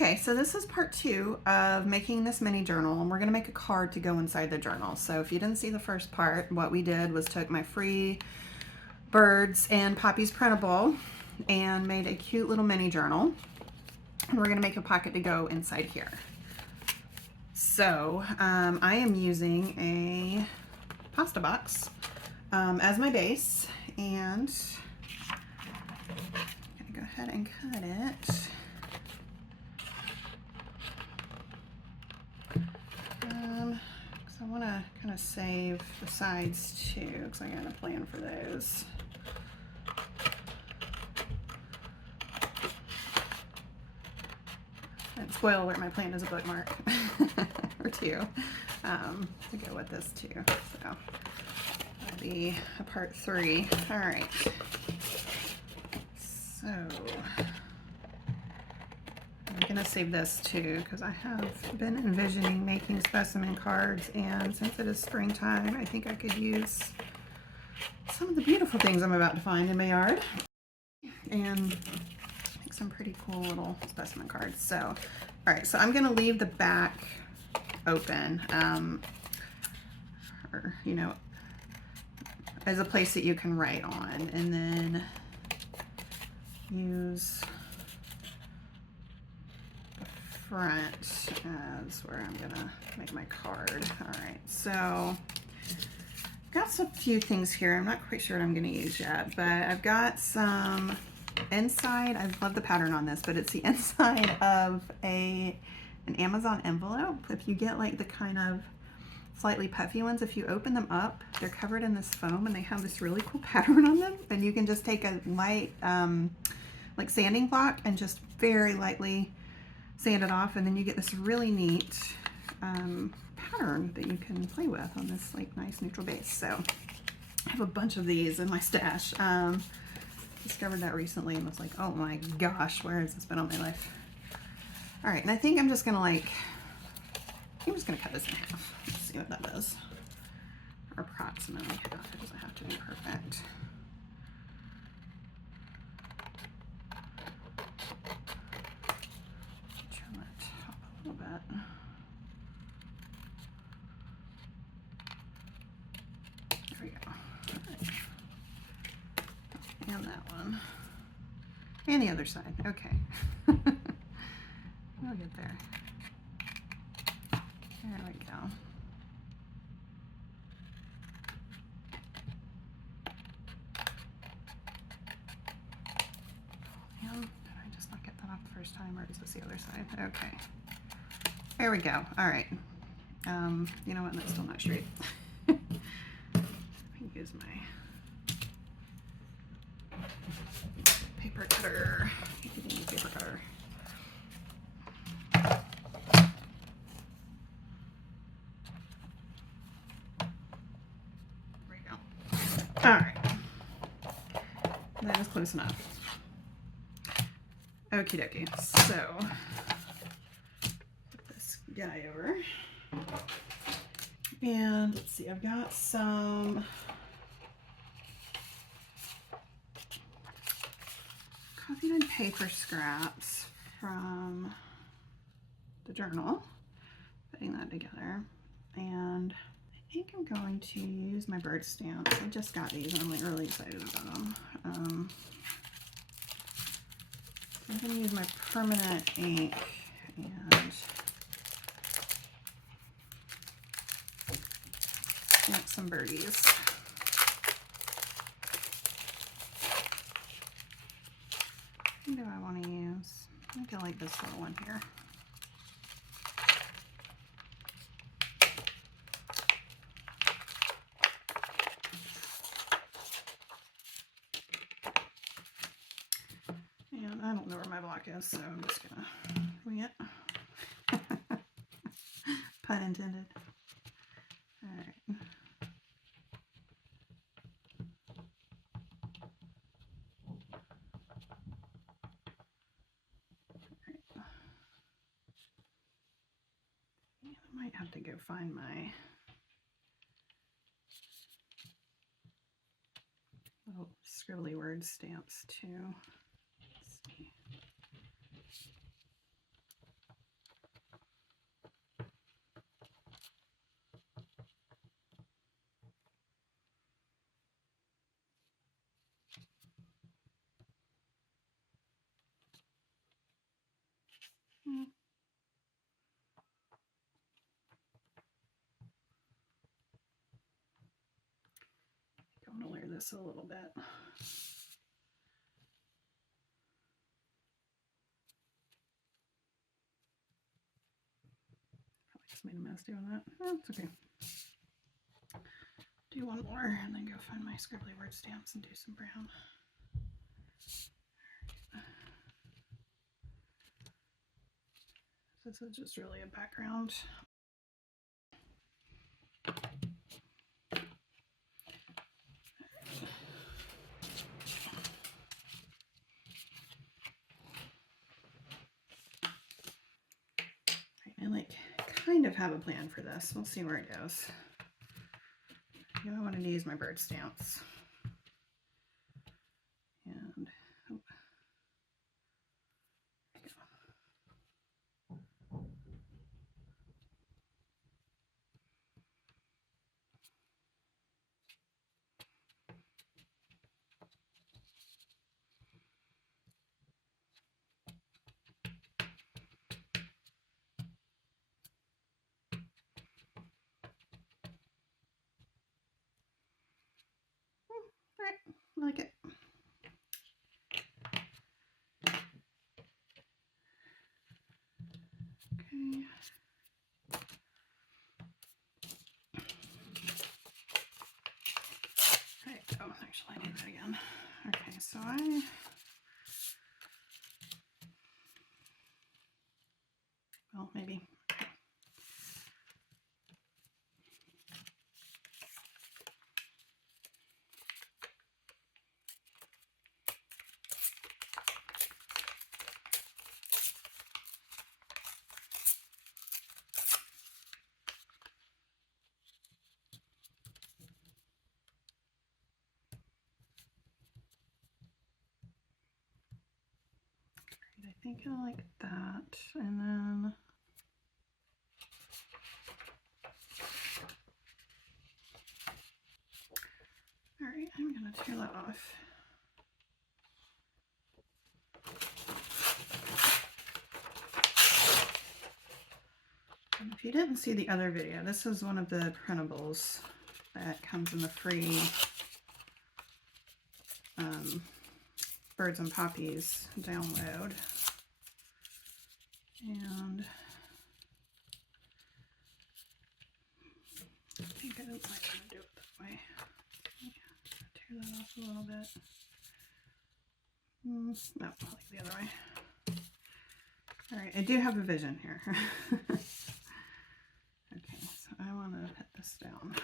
Okay, so this is part 2 of making this mini journal, and we're going to make a card to go inside the journal. So if you didn't see the first part, what we did was took my free birds and poppies printable and made a cute little mini journal. And we're going to make a pocket to go inside here. So I am using a pasta box as my base, and I'm going to go ahead and cut it. I want to kind of save the sides too, because I got a plan for those. And spoiler alert, my plan is a bookmark or two to go with this too. So that'll be a part 3. All right. So I'm gonna save this too, because I have been envisioning making specimen cards, and since it is springtime, I think I could use some of the beautiful things I'm about to find in my yard and make some pretty cool little specimen cards. So, all right, so I'm gonna leave the back open, or, you know, as a place that you can write on, and then use front as where I'm gonna make my card. All right, so I've got a few things here. I'm not quite sure what I'm gonna use yet, but I've got some inside. I love the pattern on this, but it's the inside of an Amazon envelope. If you get like the kind of slightly puffy ones, if you open them up, they're covered in this foam and they have this really cool pattern on them, and you can just take a light like sanding block and just very lightly sand it off, and then you get this really neat pattern that you can play with on this like nice neutral base. So I have a bunch of these in my stash. Discovered that recently and was like, oh my gosh, where has this been all my life? All right, and I think I'm just gonna I'm just gonna cut this in half. Let's see what that does. Or approximately half. It doesn't have to be perfect. Bit. There we go. Right. And that one. And the other side. Okay. We'll get there. There we go. And did I just not get that off the first time, or is this the other side? Okay. There we go. All right. You know what? That's still not straight. I can use my paper cutter. Paper cutter. There we go. All right. That is close enough. Okie dokie. So guy over, and let's see, I've got some copied and paper scraps from the journal, putting that together, and I think I'm going to use my bird stamps. I just got these and I'm like really excited about them. I'm going to use my permanent ink and get some birdies. What do I want to use? I think I like this little one here. And I don't know where my block is, so I'm just gonna wing it. Pun intended. All right. I might have to go find my little scribbly word stamps too. Let's see. I'm going to layer this a little bit. Probably just made a mess doing that. Oh, it's okay. Do one more and then go find my scribbly word stamps and do some brown. This is just really a background. I like kind of have a plan for this. We'll see where it goes. I wanted to use my bird stamps. And oh, there we go. All right, I like it. Okay. Right. Oh, actually, I need that again. Okay, so well, maybe. I think I like that, and then all right, I'm gonna tear that off. And if you didn't see the other video, this is one of the printables that comes in the free Birds and Poppies download. And I think I might want to do it that way. Tear that off a little bit. No, I'll leave the other way. All right, I do have a vision here. Okay, so I want to put this down.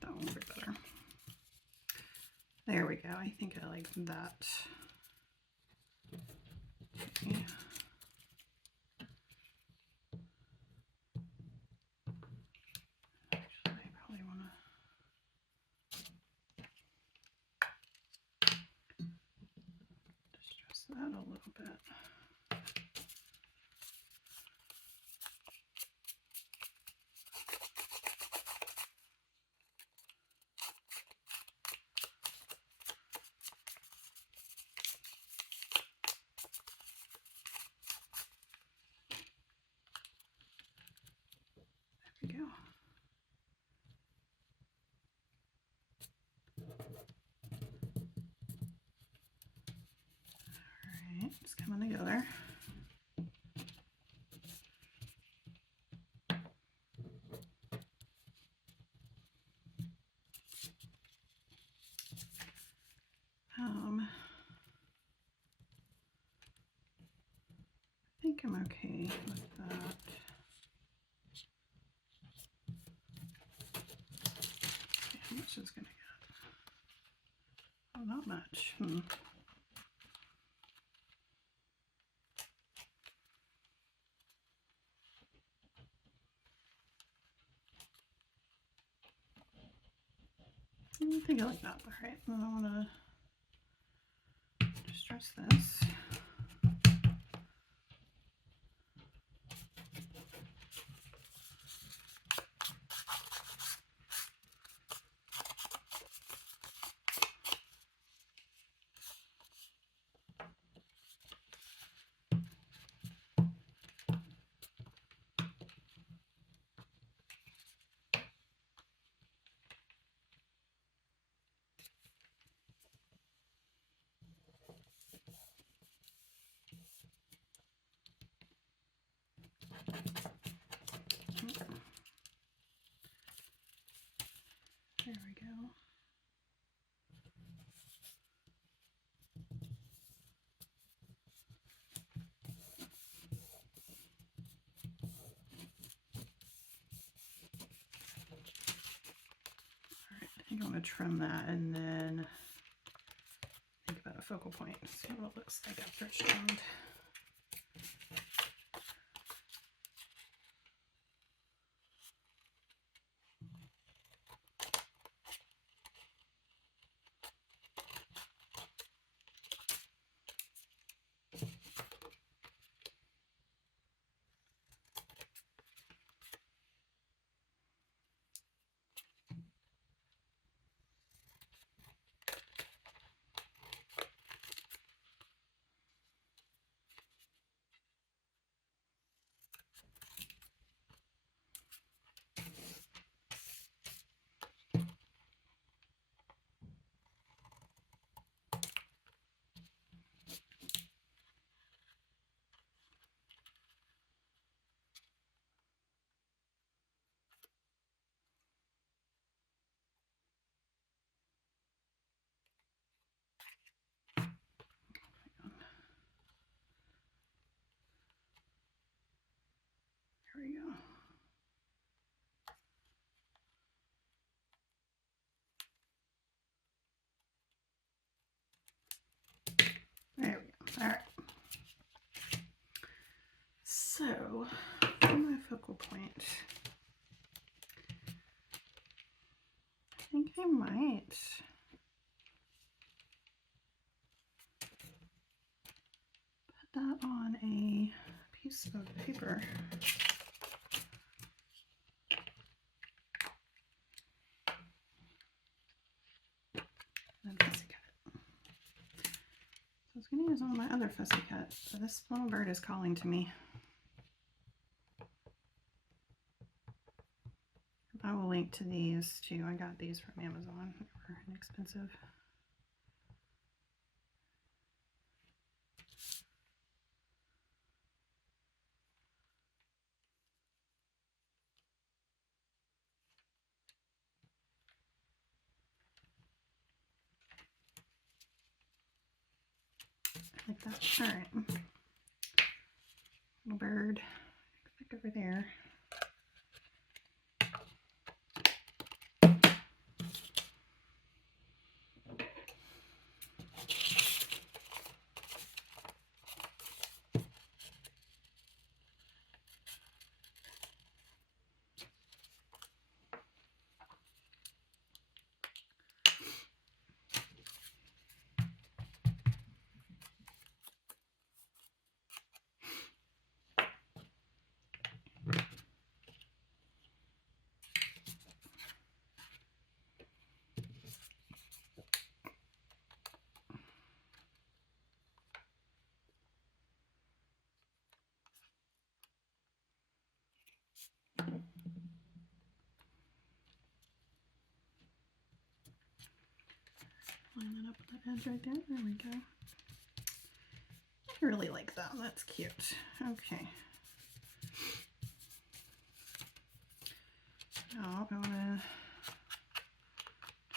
That one will be better. There we go. I think I like that. Okay. Actually, I probably want to distress that a little bit. There we go. All right, it's coming together. I think I'm okay with that. much it's going to get. Oh, not much. I think I like that. All right, then I want to distress this. There we go. All right, I think I'm going to trim that and then think about a focal point. See what it looks like after it's trimmed. There we go. There we go. All right. So, for my focal point, I think I might put that on a piece of paper. And fussy cut. So I was going to use all my other fussy cut, but this little bird is calling to me. I will link to these too. I got these from Amazon. They were inexpensive. Like that. All right. Little bird. Back over there. Line that up with that edge right there. There we go. I really like that. That's cute. Okay. Now I want to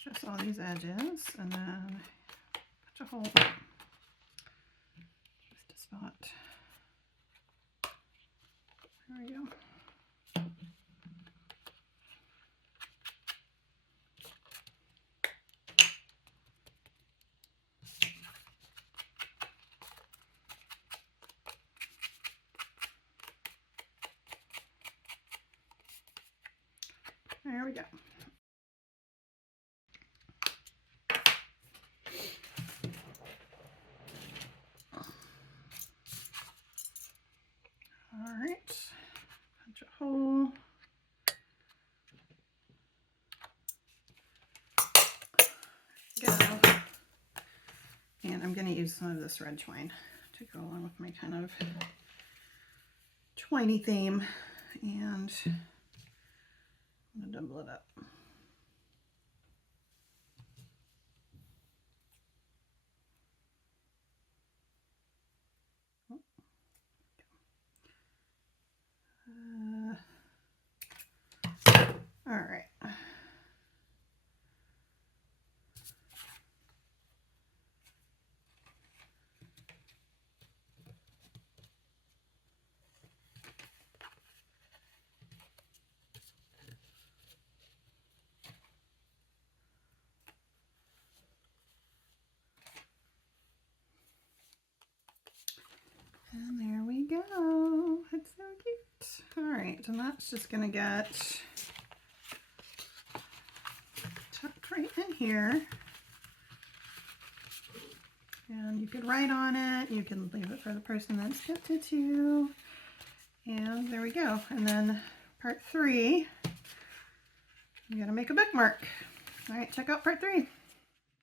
stress all these edges and then punch a hole just a spot. There we go. There we go. All right, punch a hole. Go. And I'm going to use some of this red twine to go along with my kind of twiny theme, and I'm going to double it up. All right. And there we go. It's so cute. All right, and that's just gonna get tucked right in here. And you could write on it. You can leave it for the person that's gifted to. And there we go. And then part 3, I'm gonna make a bookmark. All right, check out part 3.